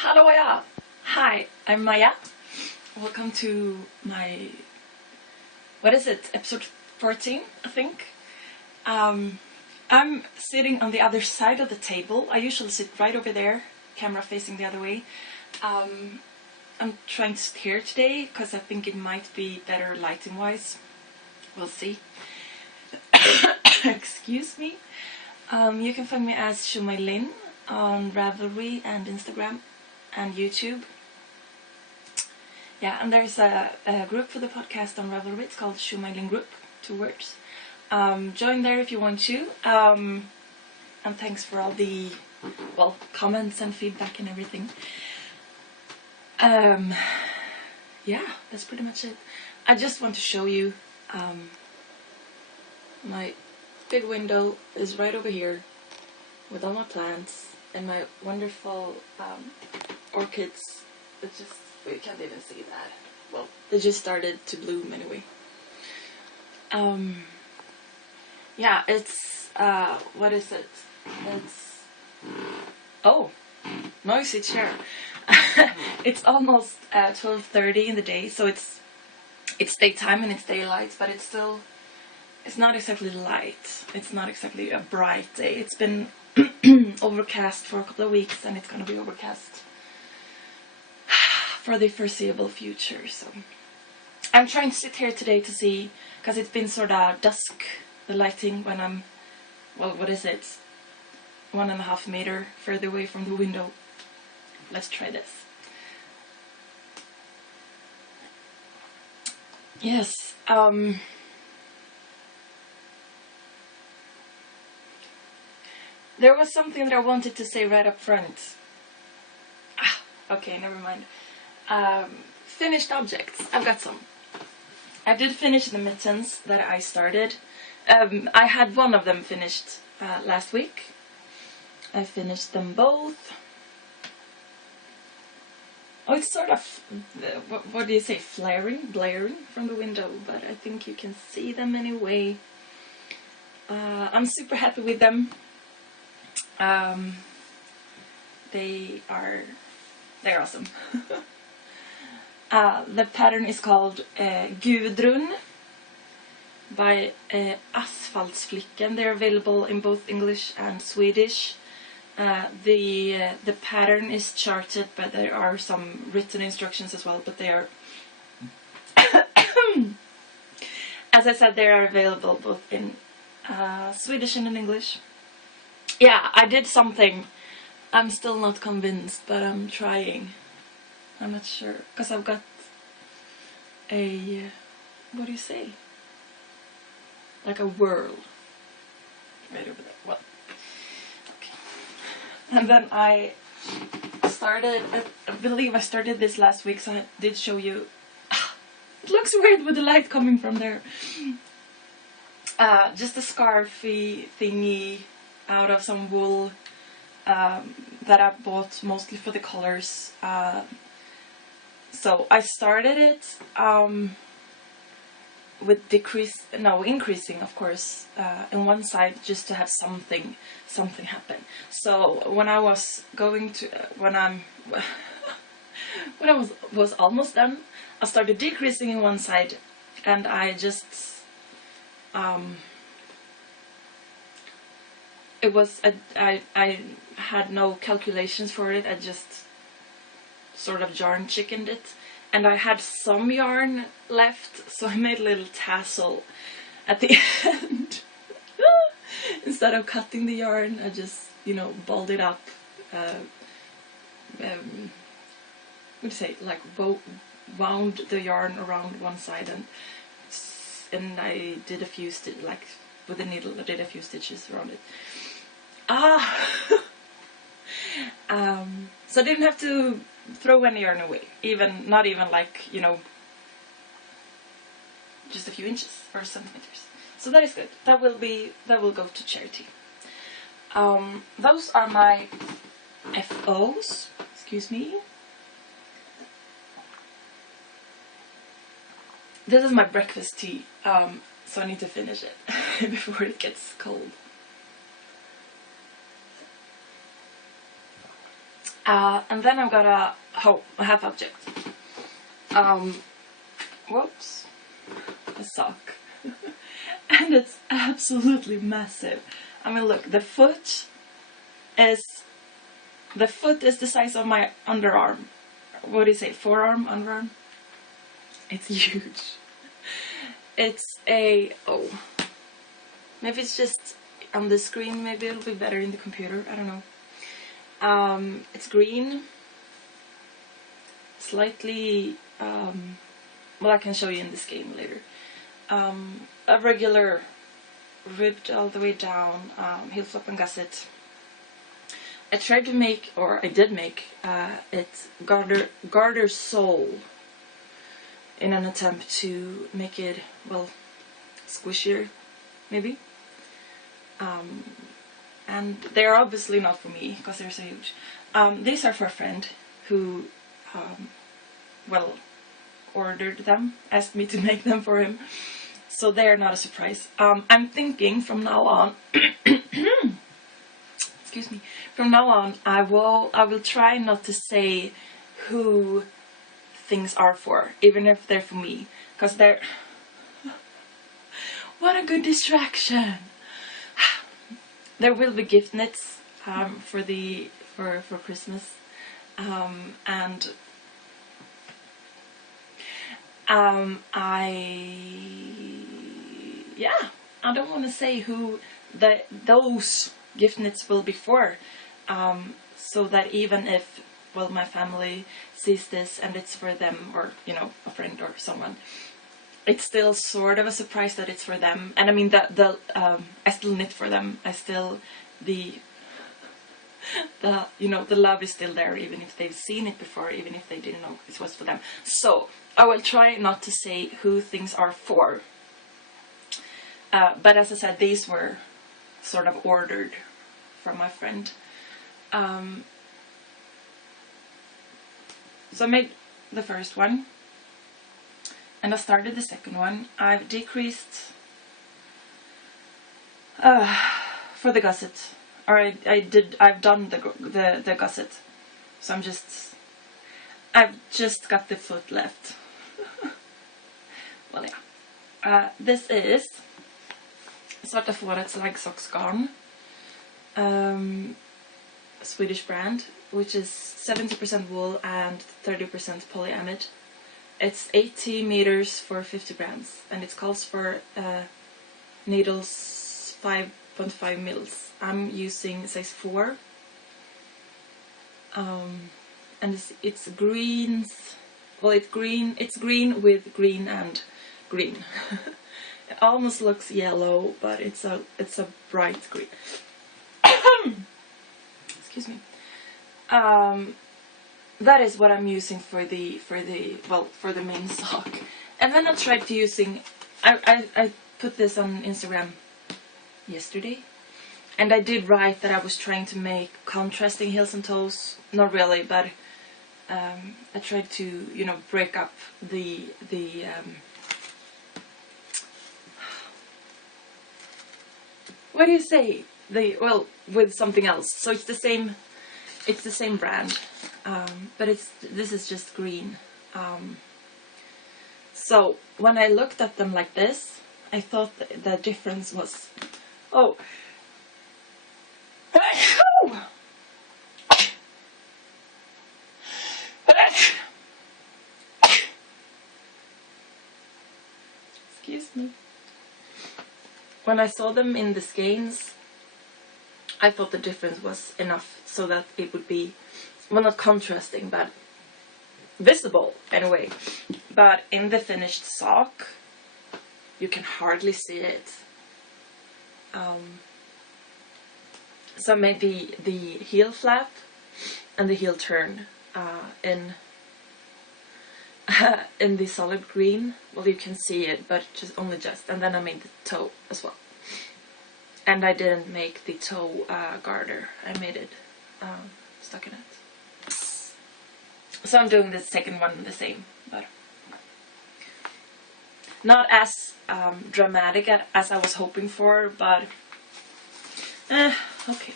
Hallå ja! Hi, I'm Maya. Welcome to my... what is it? Episode 14, I think. I'm sitting on the other side of the table. I usually sit right over there, camera facing the other way. I'm trying to sit here today because I think it might be better lighting-wise. We'll see. Excuse me. You can find me as sjomajlin on Ravelry and Instagram and YouTube. Yeah, and there's a group for the podcast on Ravelry. It's called sjomajlin group, 2 words. Join there if you want to. And thanks for all the comments and feedback and everything. Yeah, that's pretty much it. I just want to show you my big window is right over here with all my plants and my wonderful orchids. It just, you can't even see that. Well, they just started to bloom anyway. Yeah, it's what is it? It's noisy chair. It's almost 12:30 in the day, so it's daytime and it's daylight, but it's not exactly light. It's not exactly a bright day. It's been overcast for a couple of weeks, and it's gonna be overcast for the foreseeable future. So I'm trying to sit here today to see, because it's been sort of dusk, the lighting, when I'm, what is it, 1.5 meters further away from the window. Let's try this. Yes, there was something that I wanted to say right up front. Okay, never mind. Finished objects. I've got some. I did finish the mittens that I started. I had one of them finished last week. I finished them both. Oh, it's sort of, what do you say, blaring from the window, but I think you can see them anyway. I'm super happy with them. They're awesome. The pattern is called Gudrun by Asfaltsflicken. They're available in both English and Swedish. The pattern is charted, but there are some written instructions as well, but they are as I said, they are available both in Swedish and in English. Yeah, I did something. I'm still not convinced, but I'm trying. I'm not sure, because I've got a, what do you say? Like a whirl right over there. Well, okay. And then I believe I started this last week, so I did show you. It looks weird with the light coming from there. Just a scarfy thingy out of some wool that I bought mostly for the colors. So I started it with increasing, of course, in one side, just to have something happen. So when I was going to when I was almost done, I started decreasing in one side, and I just it was I had no calculations for it. I just sort of yarn chickened it, and I had some yarn left, so I made a little tassel at the end. Instead of cutting the yarn, I just, balled it up. What do you say? Like wound the yarn around one side, and I did a few like with the needle. I did a few stitches around it. So I didn't have to throw any yarn away, not even like, just a few inches or centimeters. So that is good. That will go to charity. Those are my FOs. Excuse me. This is my breakfast tea, so I need to finish it before it gets cold. And then I've got a half object. Whoops, a sock. And it's absolutely massive. I mean, look, the foot is the size of my underarm. What do you say, forearm, underarm? It's huge. It's maybe it's just on the screen, maybe it'll be better in the computer, I don't know. It's green, slightly, well, I can show you in this game later. A regular ribbed all the way down, heel flap and gusset. I tried to make, or I did make, it's garter sole in an attempt to make it, well, squishier, maybe. And they're obviously not for me because they're so huge. These are for a friend who, well, ordered them, asked me to make them for him. So they are not a surprise. I'm thinking from now on, excuse me, from now on I will try not to say who things are for, even if they're for me, because they're, what a good distraction. There will be gift knits for Christmas, and I don't want to say who those gift knits will be for, so that even if, well, my family sees this and it's for them, or, you know, a friend or someone, it's still sort of a surprise that it's for them. And I mean, I still knit for them. I still, you know, the love is still there, even if they've seen it before, even if they didn't know it was for them. So I will try not to say who things are for. But as I said, these were sort of ordered from my friend. So I made the first one, and I started the second one. I've decreased for the gusset, or I've done the gusset. So I've just got the foot left. Well, yeah. This is Svarta Fårets Lagsocks garn, Swedish brand, which is 70% wool and 30% polyamide. It's 80 meters for 50 grams, and it calls for needles 5.5 mils. I'm using size 4, and it's greens. Well, it's green with green and green. It almost looks yellow, but it's a bright green. Excuse me. That is what I'm using for the main sock. And then I tried to using, I put this on Instagram yesterday, and I did write that I was trying to make contrasting heels and toes. Not really, but I tried to, you know, break up the what do you say? With something else. So it's the same brand, but this is just green. So when I looked at them like this, I thought the difference was, oh, excuse me. When I saw them in the skeins, I thought the difference was enough so that it would be, well, not contrasting, but visible anyway. But in the finished sock, you can hardly see it. So maybe the heel flap and the heel turn in the solid green, well, you can see it, but only just. And then I made the toe as well. And I didn't make the toe garter. I made it stuck in it. So I'm doing the second one the same, but not as dramatic as I was hoping for, but okay.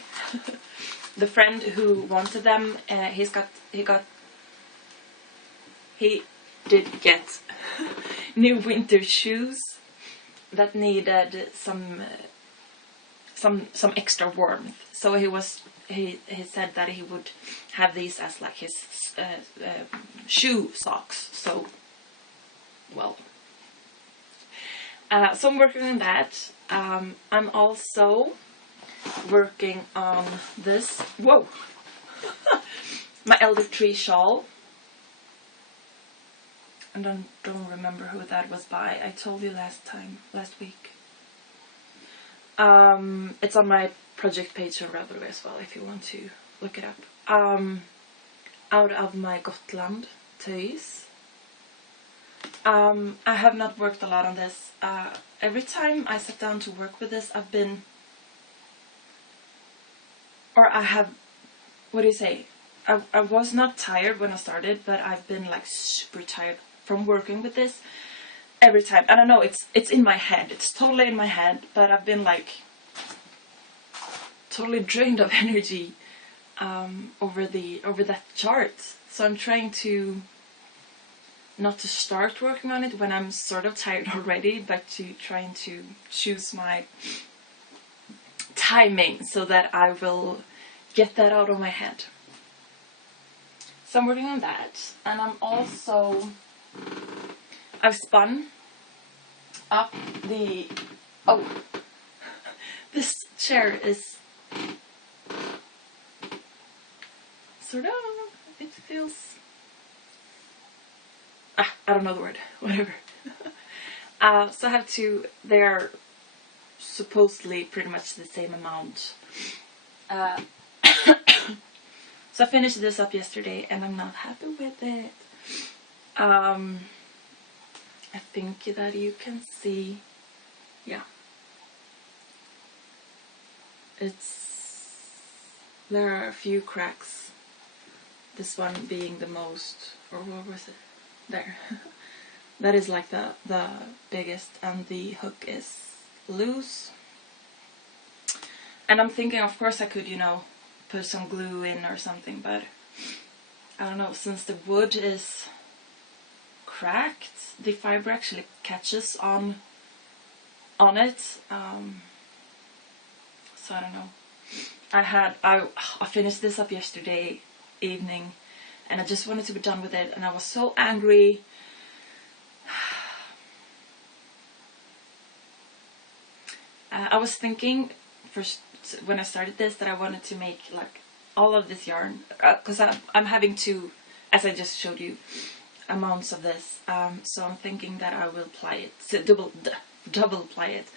the friend who wanted them, he did get new winter shoes that needed some extra warmth. So he said that he would have these as like his shoe socks. So, well, so I'm working on that. I'm also working on this. Whoa, my elder tree shawl. And I don't remember who that was by. I told you last week. It's on my project page on Ravelry as well, if you want to look it up. Out of my Gotland toys. I have not worked a lot on this. Every time I sat down to work with this, what do you say? I was not tired when I started, but I've been like super tired from working with this every time. I don't know, it's in my head. It's totally in my head, but I've been like totally drained of energy over that chart. So I'm trying to not to start working on it when I'm sort of tired already, but trying to choose my timing so that I will get that out of my head. So I'm working on that, and I've spun up the, this chair is sort of, it feels, I don't know the word, whatever. So I have to, they're supposedly pretty much the same amount. So I finished this up yesterday and I'm not happy with it. I think that you can see, yeah. There are a few cracks. This one being the most, or what was it? There. That is like the biggest, and the hook is loose. And I'm thinking, of course I could, put some glue in or something, but I don't know, since the wood is cracked, the fiber actually catches on it. So I don't know. I finished this up yesterday evening, and I just wanted to be done with it, and I was so angry. I was thinking first when I started this that I wanted to make like all of this yarn, because I'm having two, as I just showed you, amounts of this. So I'm thinking that I will ply it, so double ply it.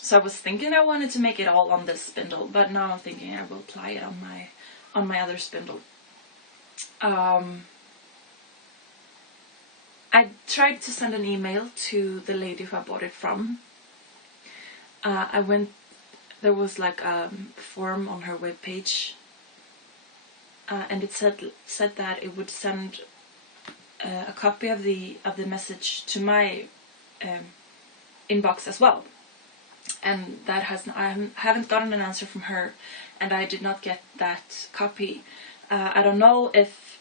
So I was thinking I wanted to make it all on this spindle, but now I'm thinking I will ply it on my other spindle. I tried to send an email to the lady who I bought it from. There was like a form on her webpage, and it said that it would send a copy of the message to my inbox as well. And that I haven't gotten an answer from her, and I did not get that copy. I don't know if,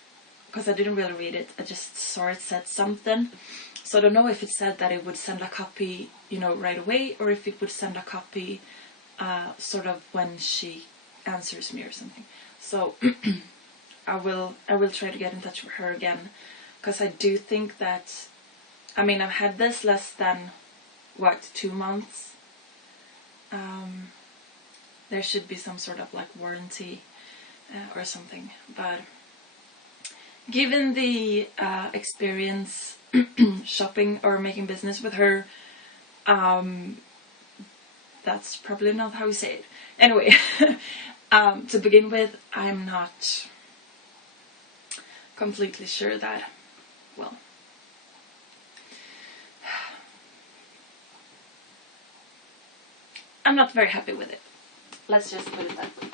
because I didn't really read it, I just saw it said something. So I don't know if it said that it would send a copy, right away, or if it would send a copy sort of when she answers me or something. So I will try to get in touch with her again, because I do think that, I've had this less than, 2 months. There should be some sort of like warranty or something, but given the experience shopping or making business with her, that's probably not how we say it. Anyway, to begin with, I'm not completely sure that, well, I'm not very happy with it. Let's just put it that way.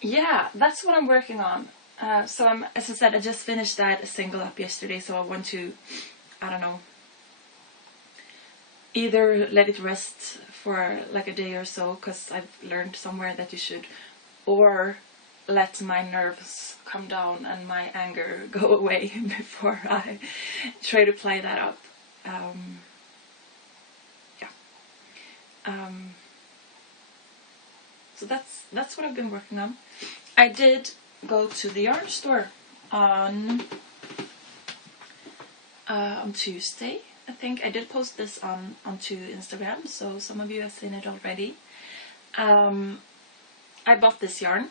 Yeah, that's what I'm working on. So as I said, I just finished that single up yesterday, so I want to, I don't know, either let it rest for like a day or so, because I've learned somewhere that you should, or let my nerves come down and my anger go away before I try to play that up. So that's what I've been working on. I did go to the yarn store on Tuesday. I think I did post this onto Instagram, so some of you have seen it already. I bought this yarn.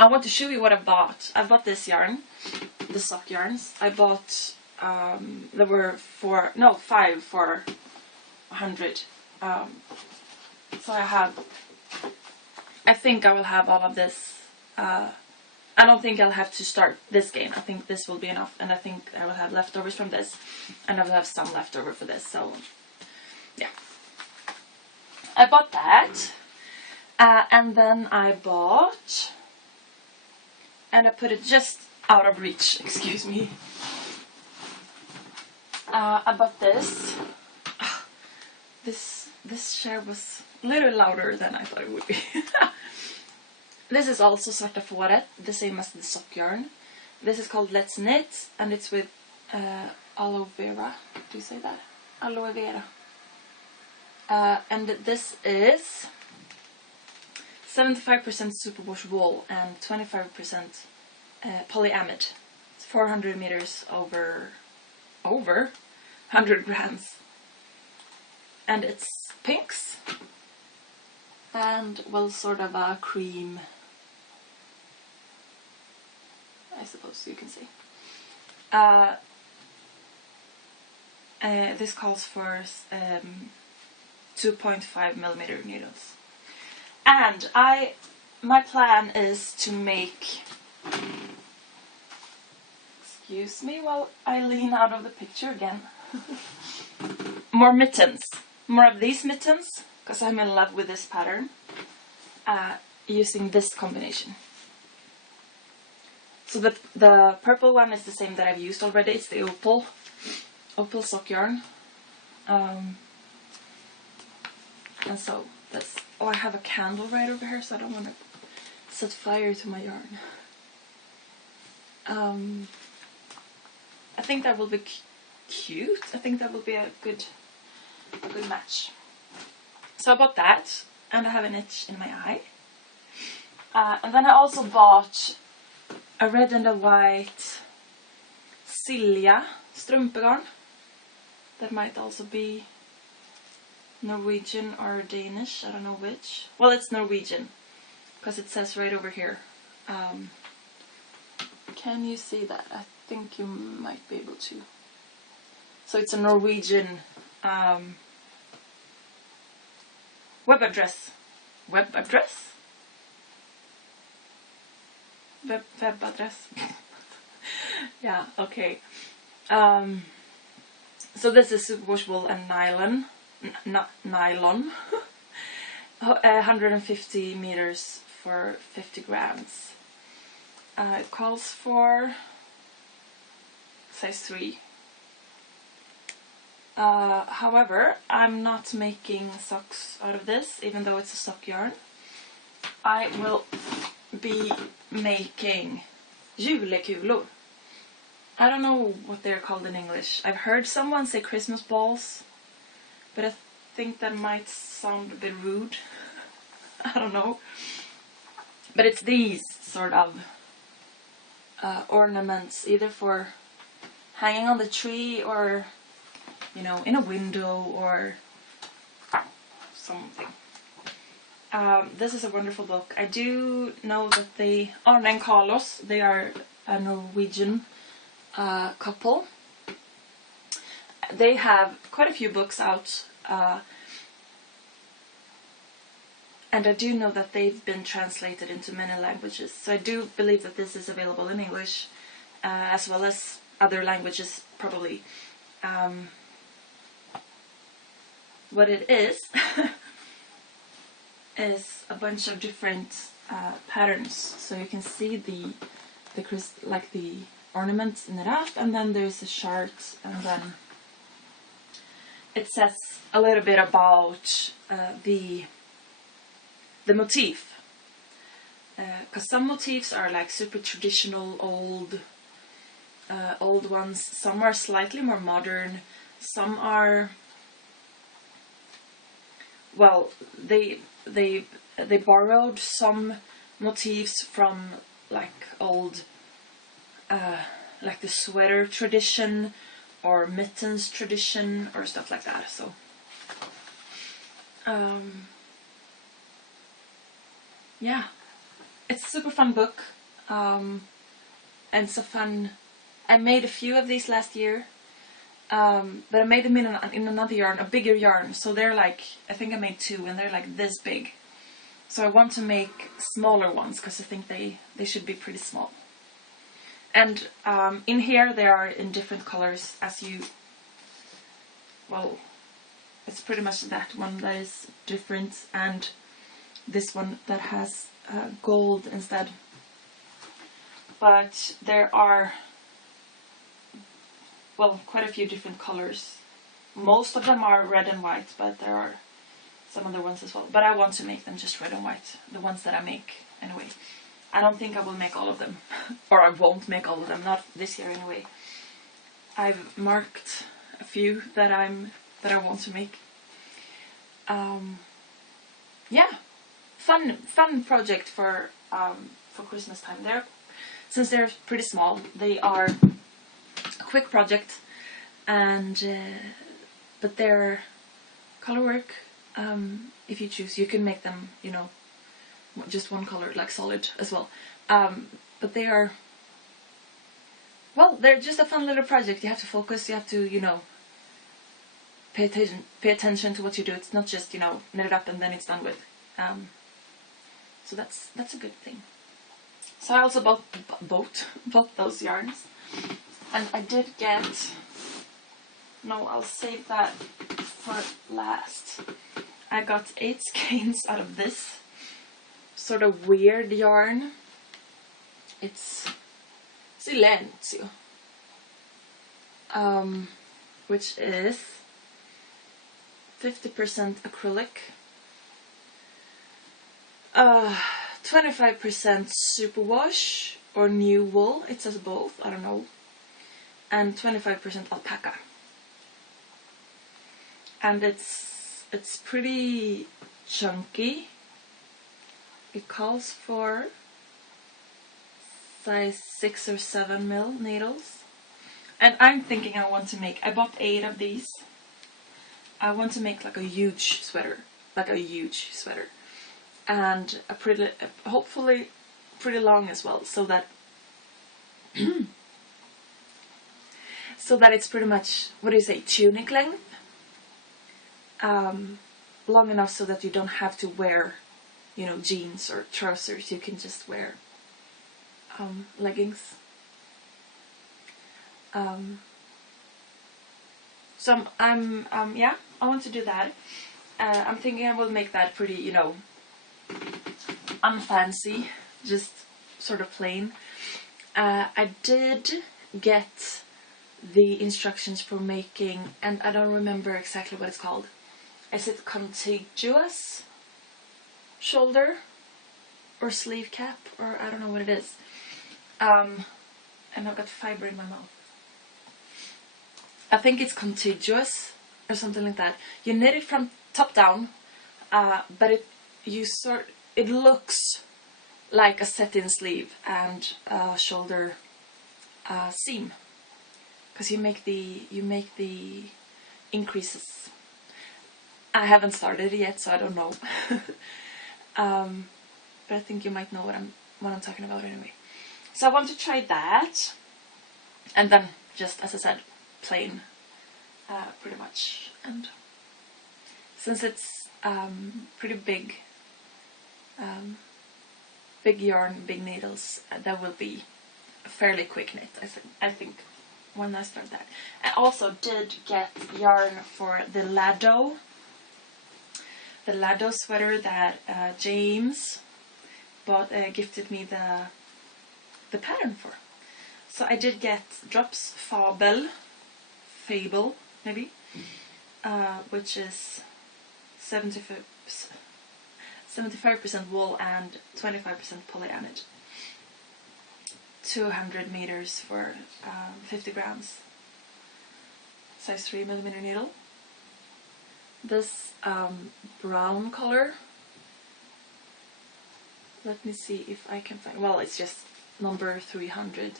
I want to show you what I bought. I bought this yarn, the sock yarns. I bought, there were 5 for 100. So I think I will have all of this. I don't think I'll have to start this game. I think this will be enough, and I think I will have leftovers from this, and I will have some leftover for this, so yeah. I bought that, and then I bought, and I put it just out of reach, excuse me. I bought this. This share was a little louder than I thought it would be. This is also Svarta fåret, the same as the sock yarn. This is called Let's Knit, and it's with aloe vera. Do you say that? Aloe vera. And this is 75% superwash wool and 25% polyamide. It's 400 meters over 100 grams. And it's pinks and, well, sort of a cream, I suppose you can see. This calls for 2.5 millimeter needles. And my plan is to make, excuse me while I lean out of the picture again, more mittens. More of these mittens, because I'm in love with this pattern, using this combination. So the purple one is the same that I've used already. It's the opal sock yarn. And so that's, oh, I have a candle right over here, so I don't want to set fire to my yarn. I think that will be cute. I think that will be a good match. So I bought that, and I have an itch in my eye. And then I also bought a red and a white cilia strumpegarn. That might also be Norwegian or Danish, I don't know which. Well, it's Norwegian, because it says right over here. Can you see that? I think you might be able to. So it's a Norwegian web address. Web address? Web address. Yeah, okay. So this is superwash wool and nylon. Nylon. 150 meters for 50 grams. It calls for size 3. However, I'm not making socks out of this, even though it's a sock yarn. I will be making julekulor. I don't know what they're called in English. I've heard someone say Christmas balls, but I think that might sound a bit rude. I don't know. But it's these sort of ornaments, either for hanging on the tree or, you know, in a window or something. This is a wonderful book. I do know that Arne and Carlos, they are a Norwegian couple. They have quite a few books out, and I do know that they've been translated into many languages. So I do believe that this is available in English, as well as other languages, probably. What it is is a bunch of different patterns. So you can see the ornaments in the wrap, and then there's a chart, and then it says a little bit about the motif. Because some motifs are like super traditional, old ones. Some are slightly more modern. Some are, well, they borrowed some motifs from like old, like the sweater tradition or mittens tradition or stuff like that. So yeah, it's a super fun book, and it's a fun. I made a few of these last year, but I made them in another yarn, a bigger yarn. So they're like, I think I made 2, and they're like this big. So I want to make smaller ones because I think they should be pretty small. And in here they are in different colors, as you, well, it's pretty much that one that is different, and this one that has gold instead. But there are, well, quite a few different colors. Most of them are red and white, but there are some other ones as well. But I want to make them just red and white, the ones that I make anyway. I don't think I will make all of them, or I won't make all of them, not this year anyway. I've marked a few that I want to make. Yeah, fun project for Christmas time. Since they're pretty small, they are a quick project, and but they're color work. If you choose, you can make them, you know, just one color, like solid as well. But they are, well, they're just a fun little project. You have to focus. You have to, you know, pay attention to what you do. It's not just, you know, knit it up and then it's done with. So that's a good thing. So I also bought those yarns, and I did get. No, I'll save that for last. I got 8 skeins out of this sort of weird yarn. It's silenzio, which is 50% acrylic, 25% superwash or new wool. It says both, I don't know, and 25% alpaca. And it's pretty chunky. It calls for size 6 or 7 mil needles. And I'm thinking I bought 8 of these. I want to make like a huge sweater. And hopefully pretty long as well, so that it's pretty much, what do you say, tunic length? Long enough so that you don't have to wear, you know, jeans or trousers. You can just wear leggings. So yeah, I want to do that. I'm thinking I will make that pretty, you know, unfancy, just sort of plain. I did get the instructions for making, and I don't remember exactly what it's called. Is it contiguous shoulder or sleeve cap, or I don't know what it is. And I've got fiber in my mouth. I think it's contiguous or something like that. You knit it from top down, but it looks like a set-in sleeve and a shoulder seam, because you make the increases. I haven't started it yet, so I don't know. But I think you might know what I'm talking about anyway. So I want to try that, and then just, as I said, plain, pretty much. And since it's pretty big, big yarn, big needles, that will be a fairly quick knit. I think when I start that. I also did get yarn for the Lado sweater that James gifted me the pattern for. So I did get Drops Fable maybe, which is 75% wool and 25% polyamide. 200 meters for 50 grams. Size 3mm needle. This brown color. Let me see if I can find. Well, it's just number 300.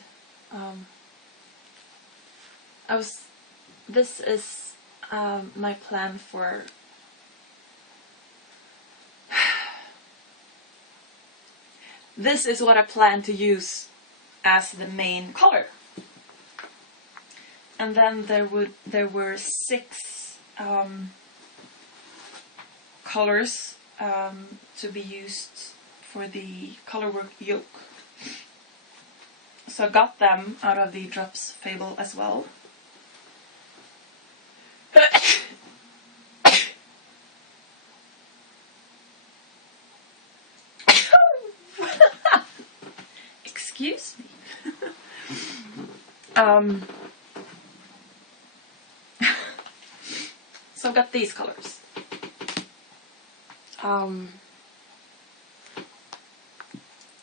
This is my plan for. This is what I plan to use as the main color. And then there were 6 colors to be used for the colorwork yoke. So I got them out of the Drops Fable as well. Excuse me. So I got these colors.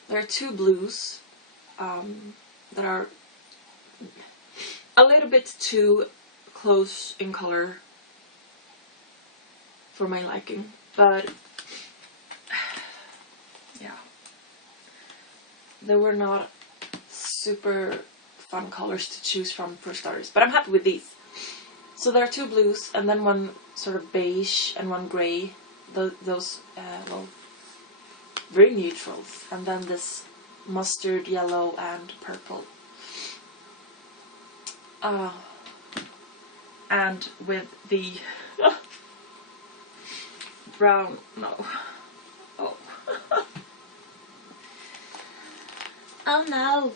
There are 2 blues that are a little bit too close in color for my liking, but yeah, they were not super fun colors to choose from for starters, but I'm happy with these. So there are 2 blues and then one sort of beige and one grey, those well, very neutrals, and then this mustard yellow and purple. And with the brown, no, oh, oh no,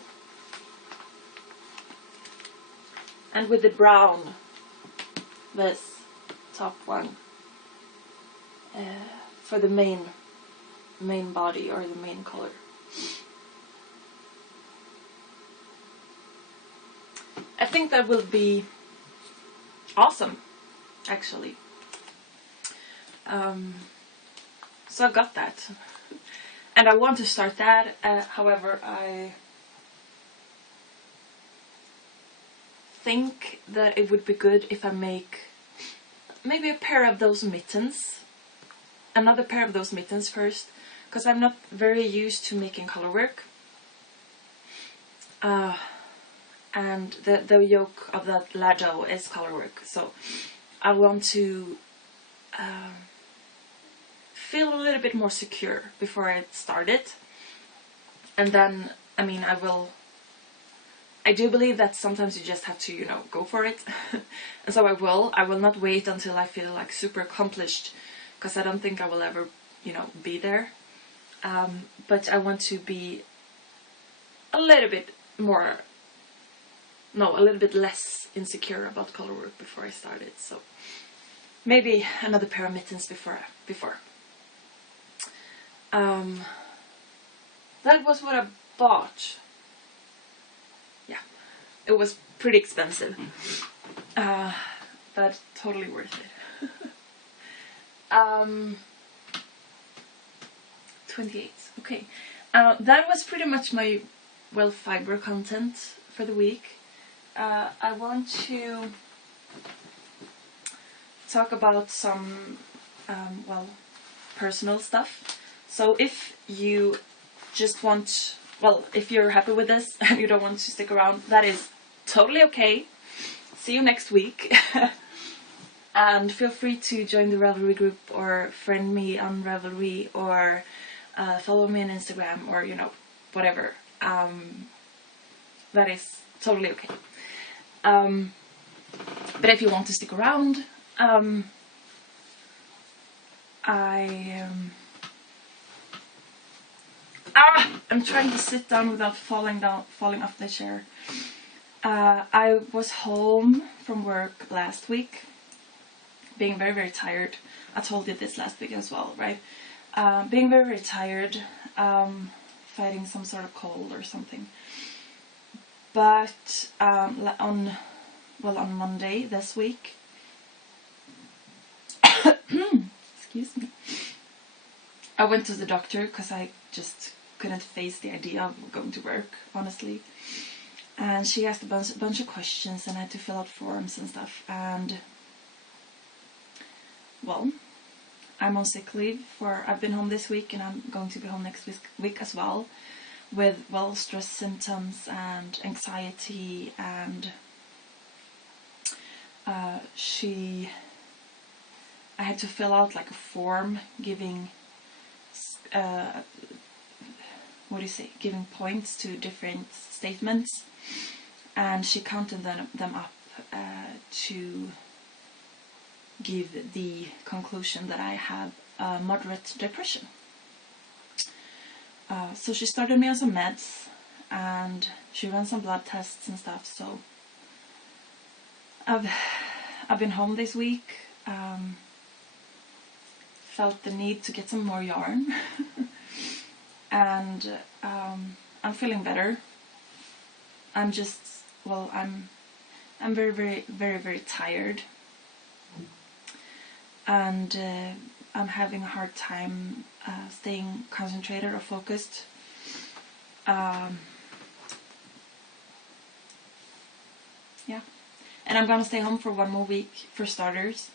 and with the brown, this top one, for the main body or the main color. I think that will be awesome, actually. So I've got that, and I want to start that. However, I think that it would be good if I make maybe a pair of those mittens, another pair of those mittens first, because I'm not very used to making colorwork. And the yoke of that laddo is colorwork, so I want to feel a little bit more secure before I start it. And then, I mean, I do believe that sometimes you just have to, you know, go for it. And so I will not wait until I feel like super accomplished, because I don't think I will ever, you know, be there. But I want to be a little bit more, no, a little bit less insecure about colorwork before I start it. So maybe another pair of mittens before. That was what I bought. Yeah, it was pretty expensive, but totally worth it. 28. Okay, that was pretty much my fiber content for the week. I want to talk about some personal stuff. So if you just want, if you're happy with this and you don't want to stick around, that is totally okay. See you next week. And feel free to join the Ravelry group or friend me on Ravelry or follow me on Instagram or, you know, whatever. That is totally okay. But if you want to stick around, I'm trying to sit down without falling off the chair. I was home from work last week, being very, very tired. I told you this last week as well, right? Being very, very tired, fighting some sort of cold or something. But on Monday this week, excuse me. I went to the doctor because I just couldn't face the idea of going to work, honestly. And she asked a bunch of questions, and I had to fill out forms and stuff. And well, I'm on sick leave I've been home this week, and I'm going to be home next week as well, with stress symptoms and anxiety, and I had to fill out like a form giving giving points to different statements, and she counted them up to give the conclusion that I have moderate depression. So she started me on some meds, and she ran some blood tests and stuff. So I've been home this week. Felt the need to get some more yarn, and I'm feeling better. I'm very, very, very, very tired, and I'm having a hard time staying concentrated or focused. Yeah, and I'm gonna stay home for 1 more week for starters,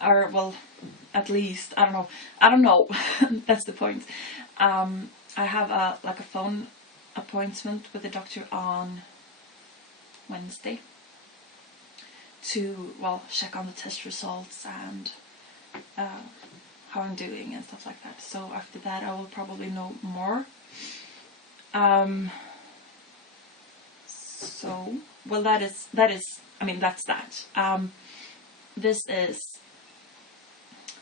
or well, at least I don't know. That's the point. I have a phone appointment with the doctor on Wednesday to check on the test results and how I'm doing and stuff like that. So after that, I will probably know more. So that is that's that. This is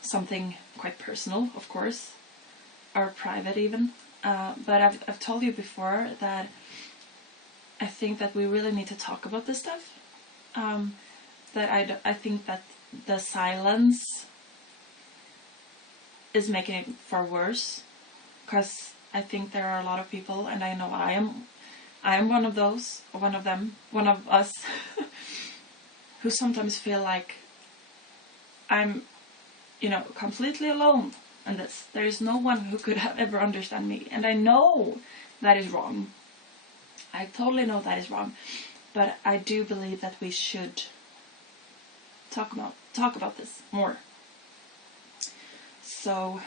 something quite personal, of course, or private even. But I've told you before that I think that we really need to talk about this stuff. That I think that the silence is making it far worse, because I think there are a lot of people, and I know I am one of those, one of us, who sometimes feel like I'm, completely alone in this. There is no one who could have ever understand me, and I know that is wrong. I totally know that is wrong, but I do believe that we should talk about this more. So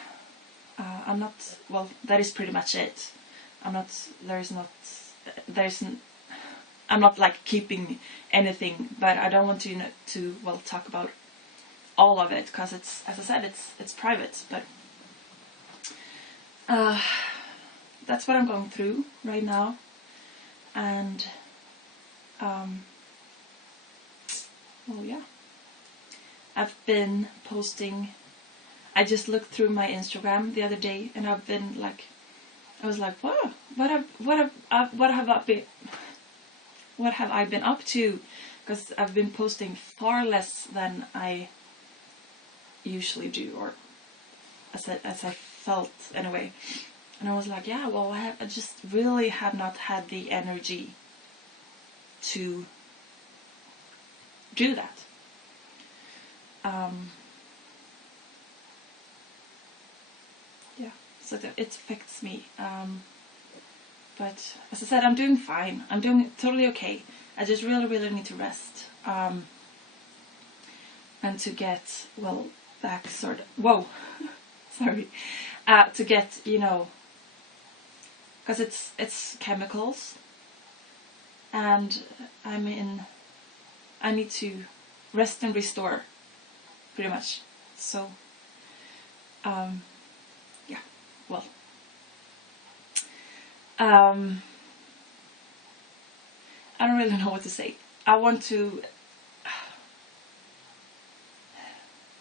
I'm not. Well, that is pretty much it. I'm not. I'm not like keeping anything, but I don't want to talk about all of it, because it's, as I said, it's private. But that's what I'm going through right now, and yeah, I've been posting. I just looked through my Instagram the other day, and I've been like, I was like, wow, what have I been up to? Because I've been posting far less than I usually do, or as I felt anyway. And I was like, yeah, well, I just really have not had the energy to do that. Yeah, so it affects me. But as I said, I'm doing fine. I'm doing totally okay. I just really, really need to rest. And to get, back sort of, whoa, sorry. To get, because it's chemicals, and I need to rest and restore, pretty much. So, yeah, well, I don't really know what to say. I want to.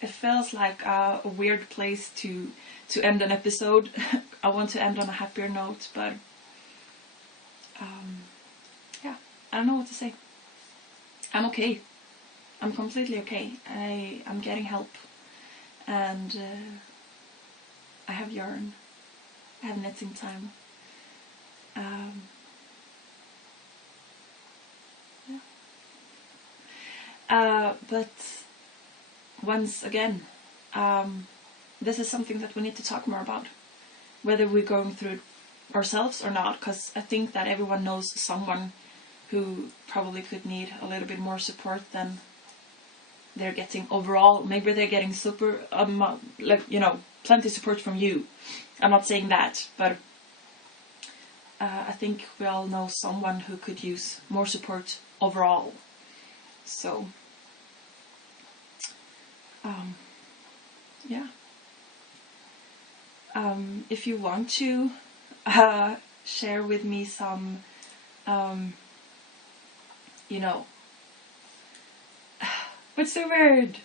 It feels like a weird place to end an episode. I want to end on a happier note, but yeah, I don't know what to say. I'm okay. I'm completely okay. I'm getting help, and I have yarn. I have knitting time. Yeah. But once again, this is something that we need to talk more about, whether we're going through it ourselves or not, because I think that everyone knows someone who probably could need a little bit more support than they're getting overall. Maybe they're getting super, like, you know, plenty of support from you. I'm not saying that, but I think we all know someone who could use more support overall. So, yeah. If you want to share with me some, you know, what's the word?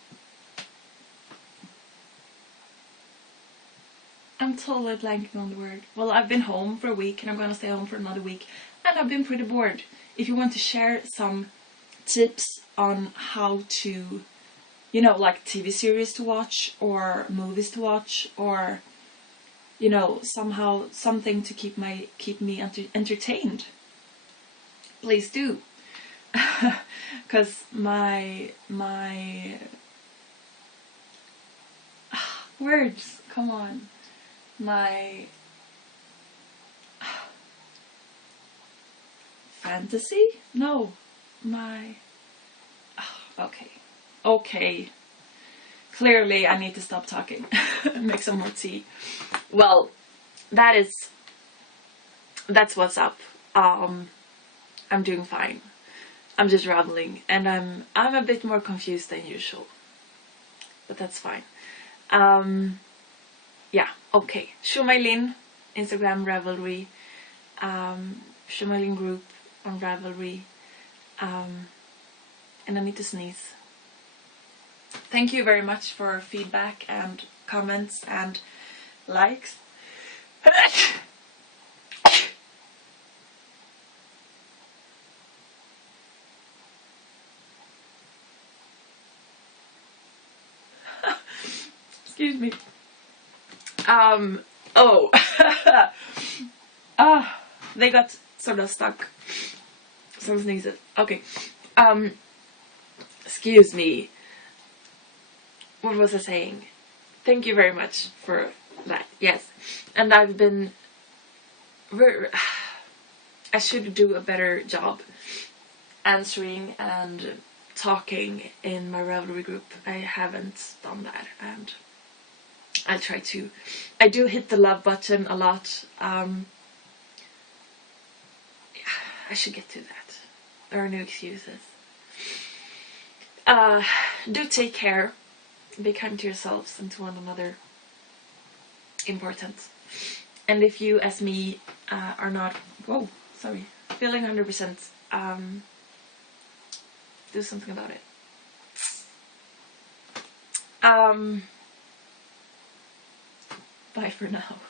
I'm totally blanking on the word. Well, I've been home for a week and I'm gonna stay home for another week, and I've been pretty bored. If you want to share some tips on how to, you know, like TV series to watch or movies to watch, or, you know, somehow something to keep me entertained, please do. Because my words, come on, my fantasy? No, my okay. Clearly, I need to stop talking. Make some more tea. Well, that's what's up. I'm doing fine. I'm just rambling, and I'm a bit more confused than usual, but that's fine. Yeah, okay. Sjomajlin, Instagram Ravelry, sjomajlin group on Ravelry, and I need to sneeze. Thank you very much for feedback and comments and likes. Excuse me. Oh. They got sort of stuck. Some sneezes. Okay. Excuse me. What was I saying? Thank you very much for that. Yes. And I've been I should do a better job answering and talking in my Ravelry group. I haven't done that, and I'll try to. I do hit the love button a lot. I should get to that. There are no excuses. Do take care. Be kind to yourselves and to one another. Important. And if you, as me, are not, feeling 100%, do something about it. Bye for now.